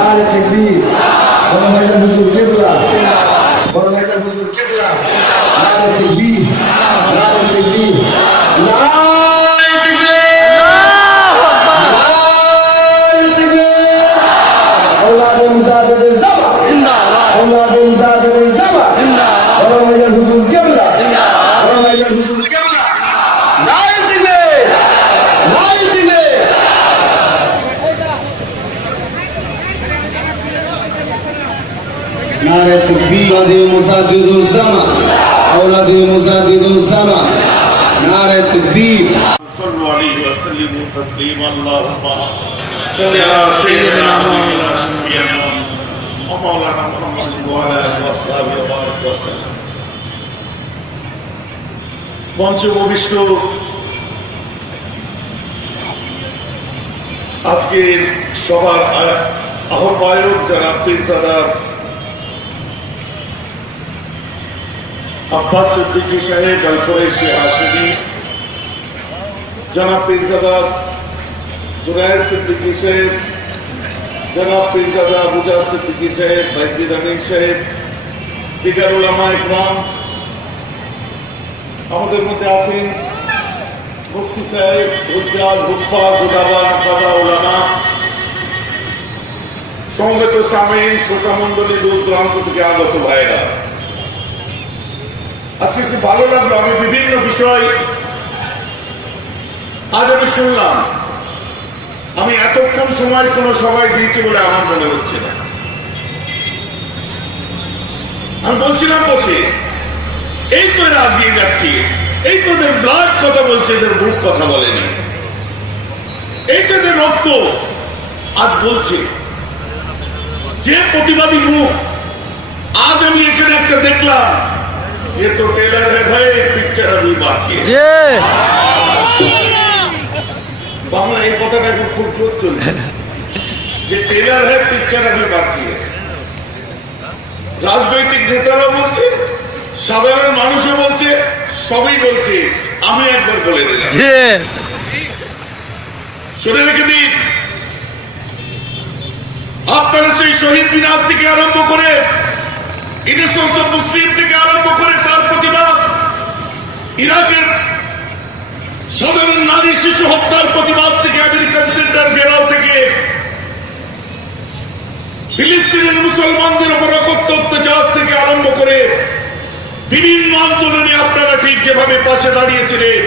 নারে তাকবীর বড় ভাইজান হুজুর কিবলা বড় ভাইজান হুজুর কিবলা নারে তাকবীর নারে তাকবীর নারে তাকবীর নারে তাকবীর আওলাদে মুজাহিদ জামা জিন্দাবাদ আওলাদে মুজাহিদ জামা জিন্দাবাদ বড় ভাইজান হুজুর কিবলা জিন্দাবাদ বড় ভাইজান হুজুর কিবলা নারে তাকবীর নারে তাকবীর নারে তাকবীর আওলাদে মুজাহিদুল জামা আওলাদে মুজাহিদুল জামা নারে তাকবীর صلوا عليه وسلموا تسليما اللهم صل على سيدنا محمد شفيعنا ومولانا محمد وعلى اله وصحبه وبارك وسلم মঞ্চে উপবিষ্ট আজকের সবার আহ্বায়ক যারা পীরজাদা আব্বাস সিদ্দিকী সাহেব আল-কুরাইশি হাশিমি জনাব পীরজাদা জুনায়েদ সিদ্দিকী সাহেব জনাব পীরজাদা আবুজা সিদ্দিকী সাহেব বাইজিদ আমিন সাহেব দিগার উলামা ইকরাম আমাদের মধ্যে আছেন মুফতি সাহেব হুজ্জাজ হুফাজ উলামা কাদা উলামা সমবেত সামিন শ্রোতা মণ্ডলী দূর দূরান্ত থেকে আগত ভাইরা আজকে খুব ভালো লাগলো আমি বিভিন্ন বিষয় আজ আমি শুনলাম আমি এতক্ষণ সময় কোন সবাই দিয়েছি বলে আমার মনে হচ্ছে না আমি বলছিলাম বসে এই তো এরা আগিয়ে যাচ্ছি এই তো এদের ব্লাড কথা বলছে এদের বুক কথা বলেনি এই তো এদের রক্ত আজ বলছে যে প্রতিবাদী মুখ আজ আমি এখানে একটা দেখলাম ये तो टेलर है भाई पिक्चर अभी बाकी है बांग्ला एक কথাটা এখন খুব জোর চলছে যে টেলর है पिक्चर अभी बाकी है রাজনৈতিক নেতারা বলছে সাধারণ মানুষও বলছে সবই বলছে আমি একবার বলে দিলাম শুনে রেখে দিন আপনারা সেই শহীদ মিনার থেকে আরম্ভ করে ইনসমস্ত মুসলিম থেকে আরম্ভ করে তার প্রতিবাদ ইরাকের সাধারণ নারী শিশু হত্যার প্রতিবাদ থেকে আমেরিকান সেন্টার ঘেরাও থেকে ফিলিস্তিনের মুসলমানদের উপর অকথ্য অত্যাচার থেকে আরম্ভ করে বিভিন্ন আন্দোলনে আপনারা ঠিক যেভাবে পাশে দাঁড়িয়েছিলেন